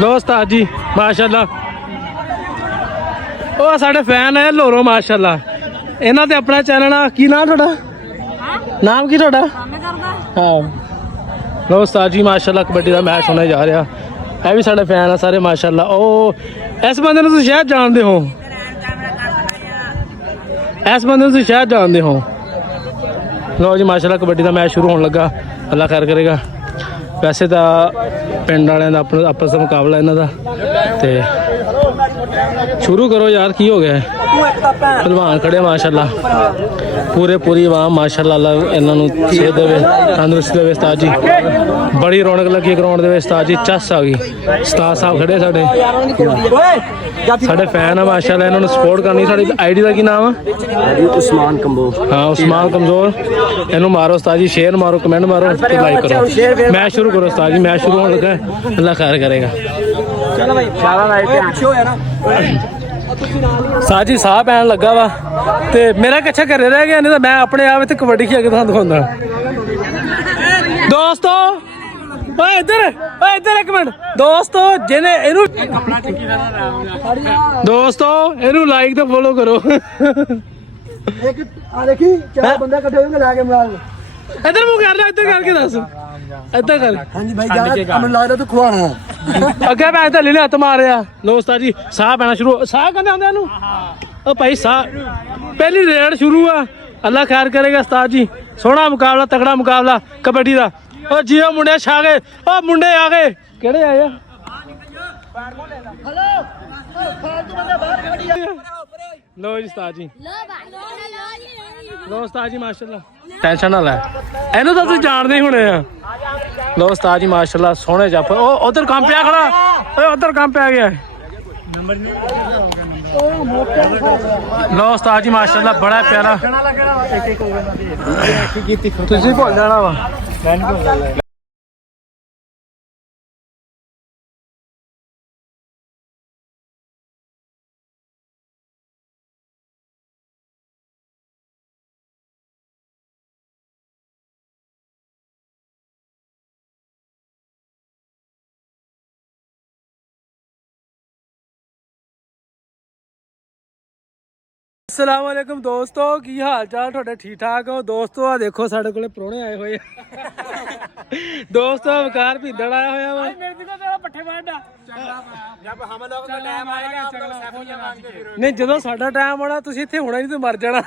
लो उस्ताद जी माशाल्लाह ਉਹ ਸਾਡੇ ਫੈਨ ਹੈ ਲੋਰੋ ਮਾਸ਼ਾਅੱਲਾ ਇਹਨਾਂ ਤੇ ਆਪਣਾ ਚੈਨਲ ਆ ਕੀ ਨਾਮ ਤੁਹਾਡਾ ਨਾਮ ਕੀ ਤੁਹਾਡਾ ਹਾਂ ਲੋ ਉਸਤਾਦ ਜੀ ਮਾਸ਼ਾਅੱਲਾ ਕਬੱਡੀ ਦਾ ਮੈਚ ਹੋਣਾ ਜਾ ਰਿਹਾ ਇਹ ਵੀ ਸਾਡੇ ਫੈਨ ਆ ਸਾਰੇ ਮਾਸ਼ਾਅੱਲਾ ਉਹ ਇਸ ਬੰਦੇ ਨੂੰ ਤੁਸੀਂ ਸ਼ਾਇਦ ਜਾਣਦੇ ਹੋ ਇਸ ਬੰਦੇ ਨੂੰ ਤੁਸੀਂ ਸ਼ਾਇਦ ਜਾਣਦੇ ਹੋ ਲੋ ਜੀ ਮਾਸ਼ਾਅੱਲਾ ਕਬੱਡੀ ਦਾ ਮੈਚ ਸ਼ੁਰੂ ਹੋਣ ਲੱਗਾ ਅੱਲਾ ਖੈਰ ਕਰੇਗਾ ਵੈਸੇ ਤਾਂ ਪਿੰਡ ਵਾਲਿਆਂ ਦਾ ਆਪਣਾ ਆਪਸ ਦਾ ਮੁਕਾਬਲਾ ਇਹਨਾਂ ਦਾ ਤੇ शुरू करो यार की हो गया है पहलवान खड़े माशाल्लाह पूरी आवाम माशाल्लाह अल्लाह इन्हों सेहत देवे तंदुरुस्ती देवे उस्ताद जी बड़ी रौनक लगी ग्राउंड दे उस्ताद जी चस आ गई उस्ताद साहब खड़े साडे फैन है माशाल्लाह इन्होंने सपोर्ट करनी साडी आईडी का की नाम है उस्मान कमजोर हाँ उस्मान कमजोर इन्हों मारो उस्ताद जी शेयर मारो कमेंट मारो लाइक करो मैच शुरू करो उस्ताद जी मैच शुरू होने लगा अल्लाह खैर करेगा साह जी साह पैन लगा वा ते मेरा कच्छा घरे रह गया नहीं तो मैं अपने आप इत्थे कबड्डी खेल के तुहानू दिखाउंदा दोस्तों इधर एक मिनट दोस्तों जिन्हें इनू दोस्तों इनू लाइक तो फॉलो करो देखी चार बंदे इकट्ठे होंगे लाके मिला इधर मुंह करना इधर करके दस इधर कर हां जी भाई जा मैं ला रहा तो खुआना ਅੱਗੇ ਮੈਂ ਤਾਂ ਲੈ ਲਿਆ ਹੱਥ ਮਾਰਿਆ ਲੋ ਉਸਤਾਦ ਜੀ ਸਾਹ ਪੈਣਾ ਸ਼ੁਰੂ ਸਾਹ ਕਹਿੰਦੇ ਹੁੰਦੇ ਇਹਨੂੰ ਉਹ ਭਾਈ ਸਾਹ ਪਹਿਲੀ ਰੇਡ ਸ਼ੁਰੂ ਆ ਅੱਲਾ ਖੈਰ ਕਰੇਗਾ ਉਸਤਾਦ ਜੀ ਸੋਹਣਾ ਮੁਕਾਬਲਾ ਤਕੜਾ ਮੁਕਾਬਲਾ ਕਬੱਡੀ ਦਾ ਉਹ ਜੀਓ ਮੁੰਡੇ ਛਾ ਗਏ ਉਹ ਮੁੰਡੇ ਆ ਗਏ ਕਿਹੜੇ ਆਏ ਆ ਹਲੋ ਫਾਲਤੂ ਬੰਦਾ ਬਾਹਰ ਕਬੱਡੀ ਲੋ ਜੀ ਉਸਤਾਦ ਜੀ ਲੋ ਉਸਤਾਦ ਜੀ ਮਾਸ਼ਾਅੱਲਾ ਟੈਨਸ਼ਨ ਨਾ ਲੈ ਇਹਨੂੰ ਤਾਂ ਤੁਸੀਂ ਜਾਣਦੇ ਹੀ ਹੋਣੇ ਆ लो उस्ताद जी माशाल्लाह सोने जाफर ओ उधर काम पे खड़ा ओए उधर काम पे आ गया लो उस्ताद जी माशाल्लाह बड़ा प्यारा तुसी भूल जाना वा अस्सलाम वालेकुम दोस्तों की हाल चाल थोड़े ठीक ठाक हो दोस्तों आ देखो साढ़े को प्राहुणे आए हुए दोस्तों वकार भींदड़ आया हुआ वा नहीं जो साडा टाइम आना तुसीं इत्थे होना नहीं तो मर जाना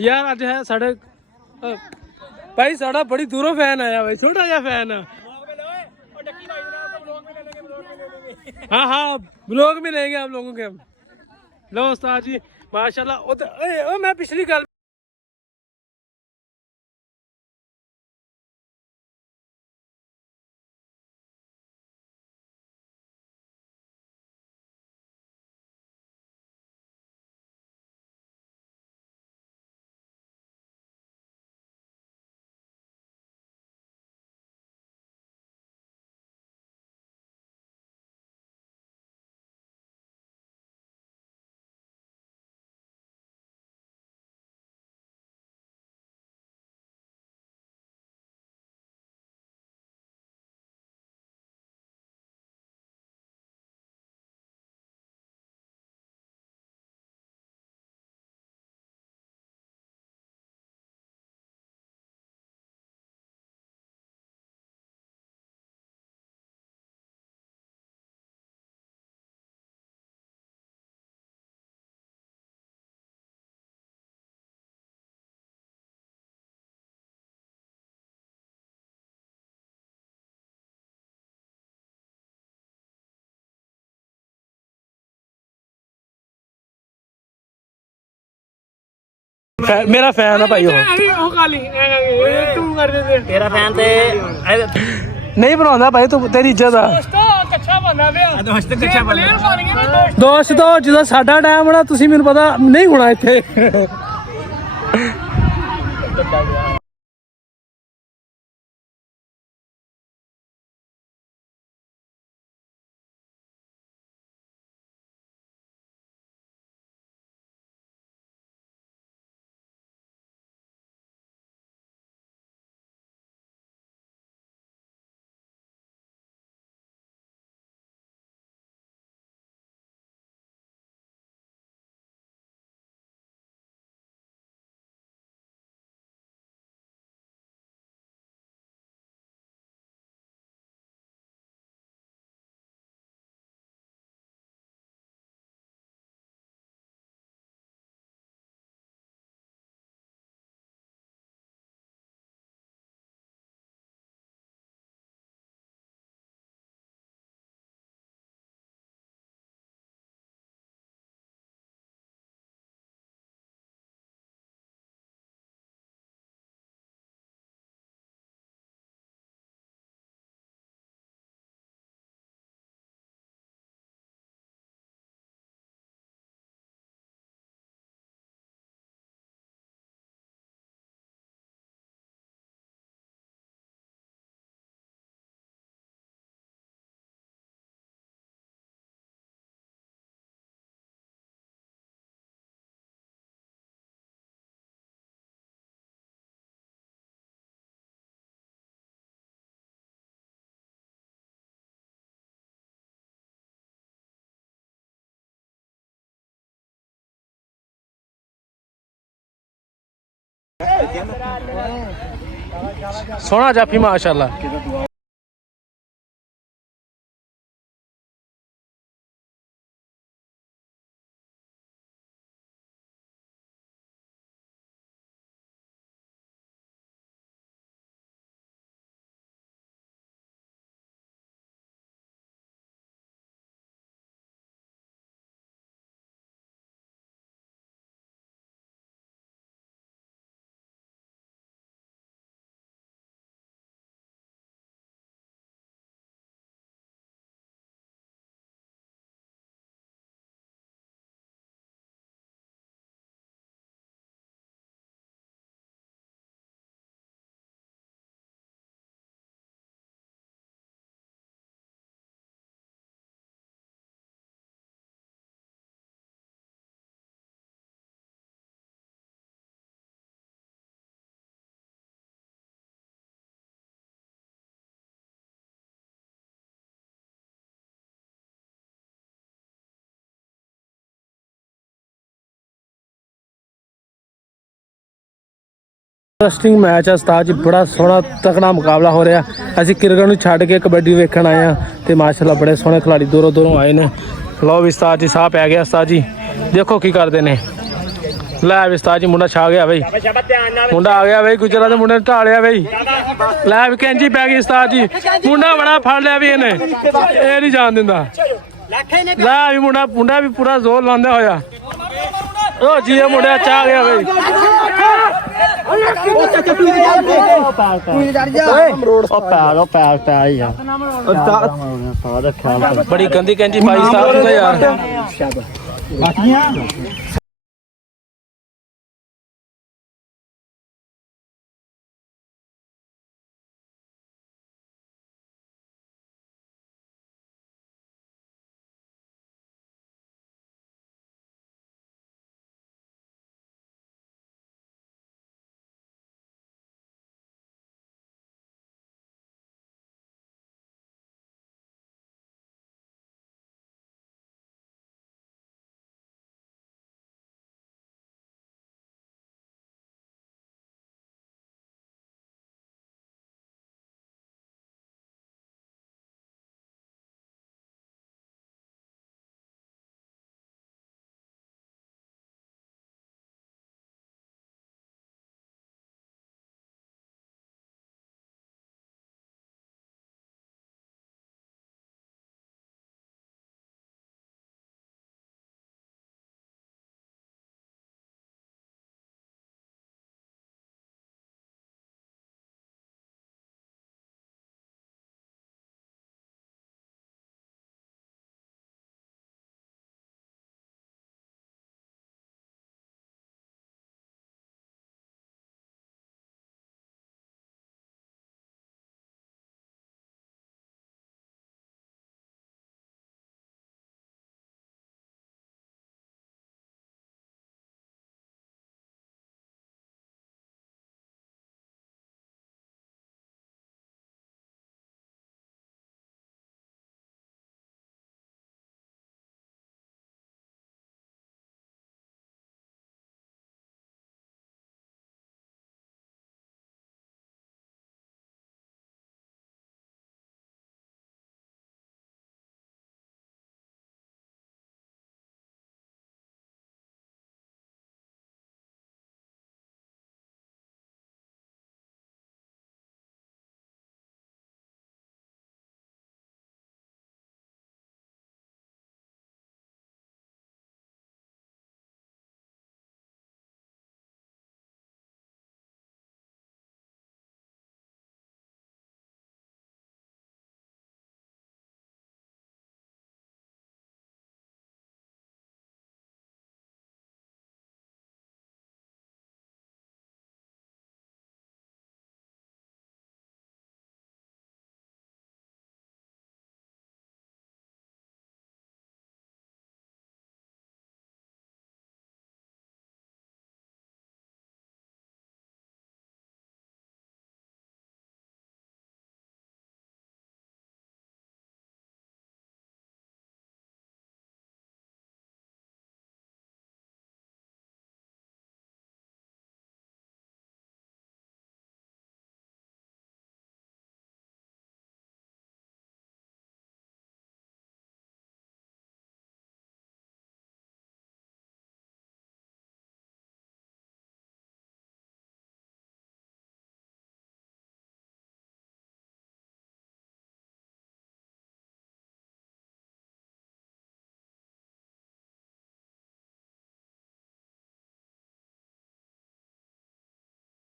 यार अज है साढ़े भाई साड़ा बड़ी दूरों फैन आया भाई छोटा जा फैन हाँ हाँ ब्लॉग में लेंगे आप लोगों के हम लो उस्ताद जी माशाल्लाह मैं पिछली गल मेरा फैन है भाई तेरा फैन ते नहीं बनांदा भाई तू तेरी इज्जत आ दोस्त तो जो साडा टाइम होना तुसीं मैनूं पता नहीं होना इत्थे ਸੋਹਣਾ ਜਾਫੀ ਮਾਸ਼ਾਅੱਲਾ। ਇੰਟਰਸਟਿੰਗ ਮੈਚ ਆ ਉਸਤਾਦ ਜੀ, ਬੜਾ ਸੋਹਣਾ ਤਕੜਾ ਮੁਕਾਬਲਾ ਹੋ ਰਿਹਾ। ਅਸੀਂ ਕ੍ਰਿਕਟ ਨੂੰ ਛੱਡ ਕੇ ਕਬੱਡੀ ਵੇਖਣ ਆਏ ਆ ਤੇ ਮਾਸ਼ਾਅੱਲਾ ਬੜੇ ਸੋਹਣੇ ਖਿਡਾਰੀ ਦੂਰੋਂ ਦੂਰੋਂ ਆਏ ਨੇ। ਲਓ ਵੀ ਉਸਤਾਦ ਜੀ ਸਾਹ ਪੈ ਗਿਆ। ਉਸਤਾਦ ਜੀ ਦੇਖੋ ਕੀ ਕਰਦੇ ਨੇ। ਲੈ ਵੀ ਉਸਤਾਦ ਜੀ ਮੁੰਡਾ ਛਾ ਗਿਆ ਬਈ, ਮੁੰਡਾ ਆ ਗਿਆ ਬਈ, ਗੁਜਰਾਂ ਦੇ ਮੁੰਡੇ ਨੇ ਢਾਲਿਆ ਬਈ। ਲੈ ਵੀ ਕੈਂਜੀ ਪੈ ਗਈ ਉਸਤਾਦ ਜੀ, ਮੁੰਡਾ ਬੜਾ ਫੜ ਲਿਆ ਵੀ ਇਹਨੇ, ਇਹ ਨਹੀਂ ਜਾਣ ਦਿੰਦਾ। ਲੈ ਵੀ ਮੁੰਡਾ ਵੀ ਪੂਰਾ ਜ਼ੋਰ ਲਾਉਂਦਾ ਹੋਇਆ। ਉਹ ਜੀ ਮੁੰਡਾ ਚਾ ਗਿਆ ਬਈ। ਬੜੀ ਗੰਦੀ ਕੈਂਜੀ ਪਾਈ ਸਾਹਿਬ ਯਾਰ।